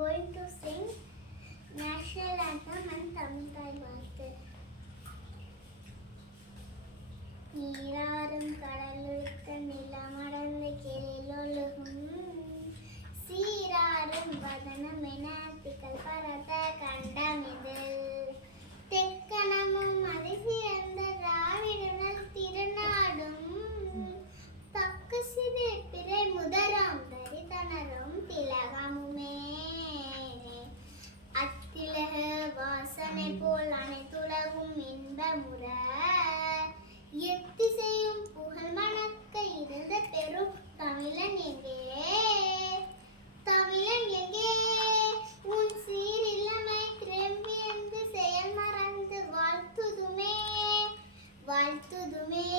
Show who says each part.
Speaker 1: going to sing national anthem and Tamil Thaimaastu. நீராறும் கடலுடுத்த நிலமடர்ந்த கிளிலொழுகும் சீராறும் வதனம் என திகழ் பரத கண அதனை போல் அனைத்துலகும் இன்பமுற எத்திசையும் புகழ் மணக்க இருந்த பெரும் தமிழன் எங்கே? தமிழன் எங்கே? உன் சீர் இளமை திரும்பி என்று செயல் மறந்து வாழ்த்துதுமே. வாழ்த்துதுமே.